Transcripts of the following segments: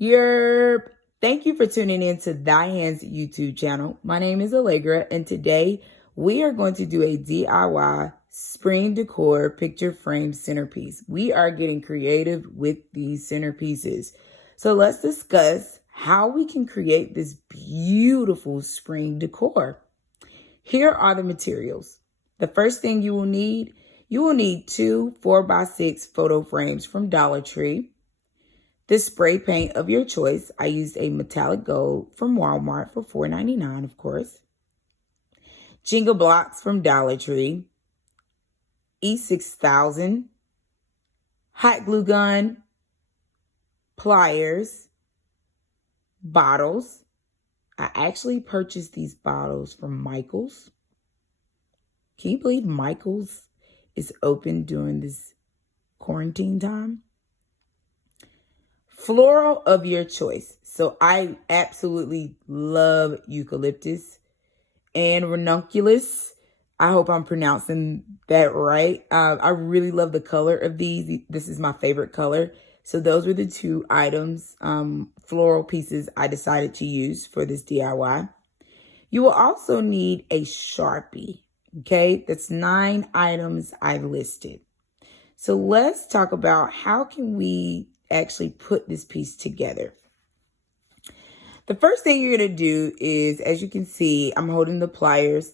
Yerp! Thank you for tuning in to Thy Hands YouTube channel. My name is Allegra, and today we are going to do a DIY spring decor picture frame centerpiece. We are getting creative with these centerpieces. So let's discuss how we can create this beautiful spring decor. Here are the materials. The first thing you will need two 4x6 photo frames from Dollar Tree. The spray paint of your choice. I used a metallic gold from Walmart for $4.99, of course. Jenga blocks from Dollar Tree. E6000. Hot glue gun. Pliers. Bottles. I actually purchased these bottles from Michael's. Can you believe Michael's is open during this quarantine time? Floral of your choice. So I absolutely love Eucalyptus and Ranunculus. I hope I'm pronouncing that right. I really love the color of these. This is my favorite color. So those were the two items, floral pieces I decided to use for this DIY. You will also need a Sharpie. Okay, that's 9 items I listed. So let's talk about how can we actually put this piece together. The first thing you're going to do is, as you can see, I'm holding the pliers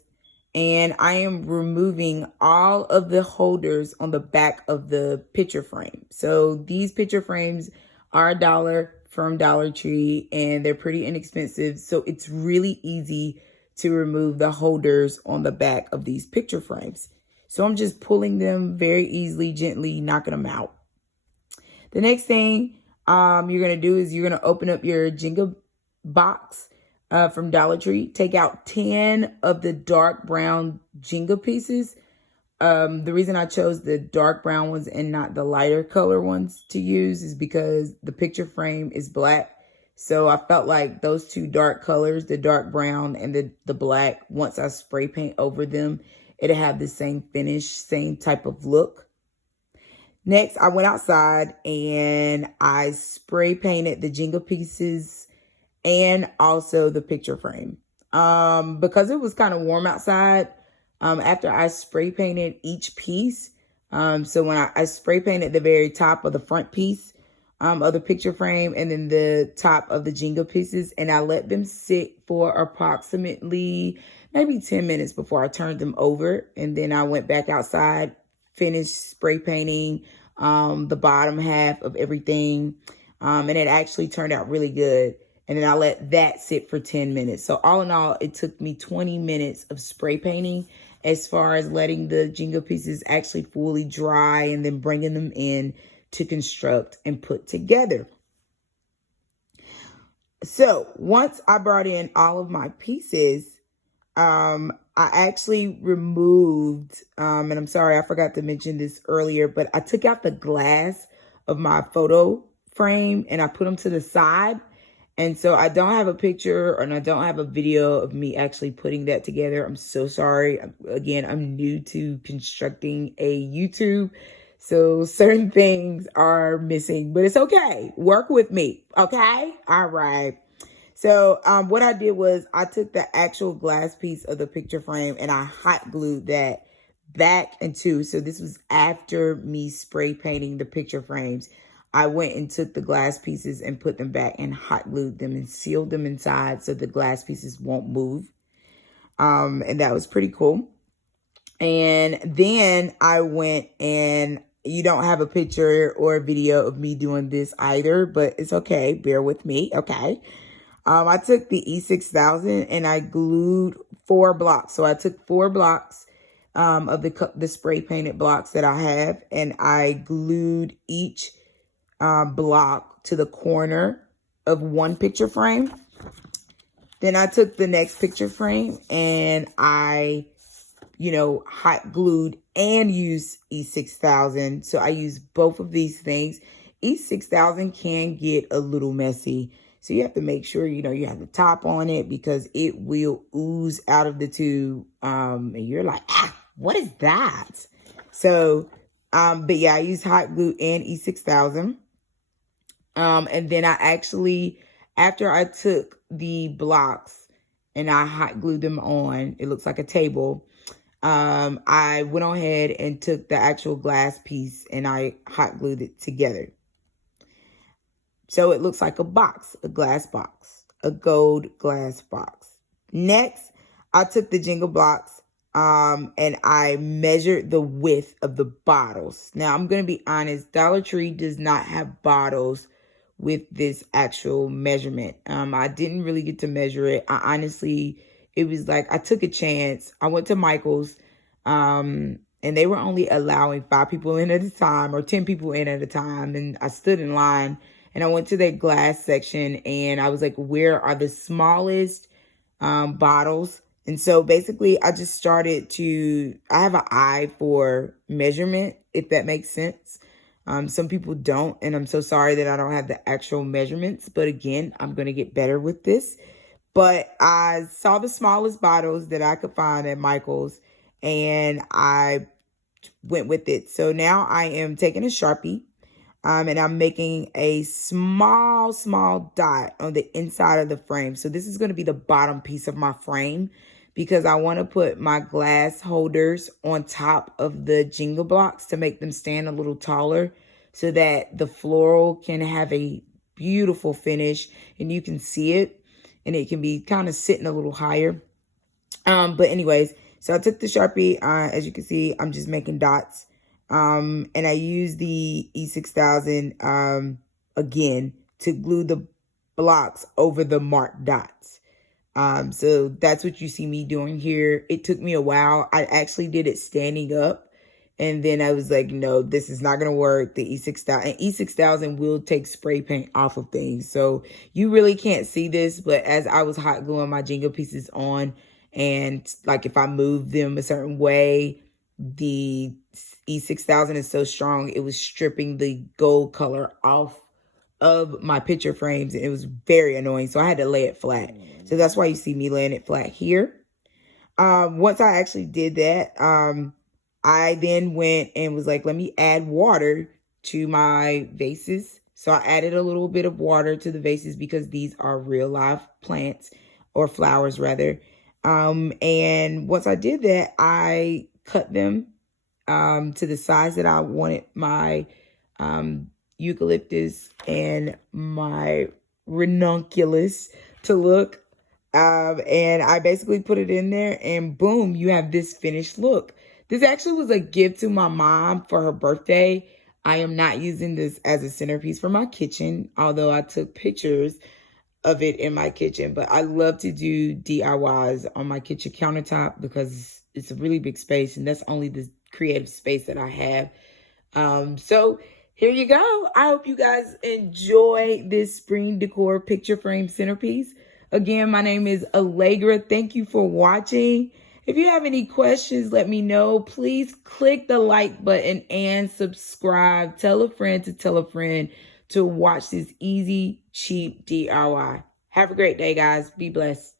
and I am removing all of the holders on the back of the picture frame. So these picture frames are $1 from Dollar Tree and they're pretty inexpensive. So it's really easy to remove the holders on the back of these picture frames. So I'm just pulling them very easily, gently, knocking them out. The next thing you're going to do is you're going to open up your Jenga box from Dollar Tree. Take out 10 of the dark brown Jenga pieces. The reason I chose the dark brown ones and not the lighter color ones to use is because the picture frame is black. So I felt like those two dark colors, the dark brown and the black, once I spray paint over them, it'll have the same finish, same type of look. Next, I went outside and I spray painted the Jenga pieces and also the picture frame. Because it was kind of warm outside, after I spray painted each piece, so when I spray painted the very top of the front piece of the picture frame and then the top of the Jenga pieces, and I let them sit for approximately maybe 10 minutes before I turned them over. And then I went back outside, finished spray painting the bottom half of everything, and it actually turned out really good. And then I let that sit for 10 minutes. So all in all, it took me 20 minutes of spray painting as far as letting the Jenga pieces actually fully dry and then bringing them in to construct and put together. So once I brought in all of my pieces, I actually removed, and I'm sorry, I forgot to mention this earlier, but I took out the glass of my photo frame and I put them to the side. And so I don't have a picture and I don't have a video of me actually putting that together. I'm so sorry. Again, I'm new to constructing a YouTube, so certain things are missing, but it's okay. Work with me, okay? All right. So what I did was I took the actual glass piece of the picture frame and I hot glued that back into. So this was after me spray painting the picture frames. I went and took the glass pieces and put them back and hot glued them and sealed them inside so the glass pieces won't move. And that was pretty cool. And then I went and you don't have a picture or a video of me doing this either, but it's okay. Bear with me. Okay. I took the E6000 and I glued 4 blocks. So I took 4 blocks of the spray painted blocks that I have, and I glued each block to the corner of one picture frame. Then I took the next picture frame and I, hot glued and used E6000. So I used both of these things. E6000 can get a little messy. So you have to make sure, you have the top on it because it will ooze out of the tube. And you're like, what is that? So, but yeah, I used hot glue and E6000. And then I actually, after I took the blocks and I hot glued them on, it looks like a table. I went on ahead and took the actual glass piece and I hot glued it together. So it looks like a box, a glass box, a gold glass box. Next, I took the Jenga blocks and I measured the width of the bottles. Now, I'm going to be honest, Dollar Tree does not have bottles with this actual measurement. I didn't really get to measure it. I honestly, it was like I took a chance. I went to Michael's and they were only allowing 5 people in at a time or 10 people in at a time. And I stood in line and I went to their glass section and I was like, where are the smallest bottles? And so basically I just started to, I have an eye for measurement, if that makes sense. Some people don't, and I'm so sorry that I don't have the actual measurements. But again, I'm going to get better with this. But I saw the smallest bottles that I could find at Michael's, and I went with it. So now I am taking a Sharpie, and I'm making a small dot on the inside of the frame. So this is going to be the bottom piece of my frame, because I want to put my glass holders on top of the Jenga blocks to make them stand a little taller so that the floral can have a beautiful finish and you can see it and it can be kind of sitting a little higher. But anyways, so I took the Sharpie, as you can see, I'm just making dots. And I use the E6000 again to glue the blocks over the marked dots. So that's what you see me doing here. It took me a while. I actually did it standing up. And then I was like, no, this is not going to work. The E6000, and E6000 will take spray paint off of things. So you really can't see this. But as I was hot gluing my Jenga pieces on, and like if I move them a certain way, the E6000 is so strong, it was stripping the gold color off of my picture frames. And it was very annoying. So I had to lay it flat. So that's why you see me laying it flat here. Once I actually did that, I then went and was like, let me add water to my vases. So I added a little bit of water to the vases because these are real live plants, or flowers rather. And once I did that, I cut them to the size that I wanted my eucalyptus and my ranunculus to look. And I basically put it in there and boom, you have this finished look. This actually was a gift to my mom for her birthday. I am not using this as a centerpiece for my kitchen, although I took pictures of it in my kitchen. But I love to do DIYs on my kitchen countertop because it's a really big space and that's only the creative space that I have. So here you go. I hope you guys enjoy this spring decor picture frame centerpiece. Again, my name is Allegra. Thank you for watching. If you have any questions, let me know. Please click the like button and subscribe. Tell a friend to tell a friend to watch this easy, cheap DIY. Have a great day, guys. Be blessed.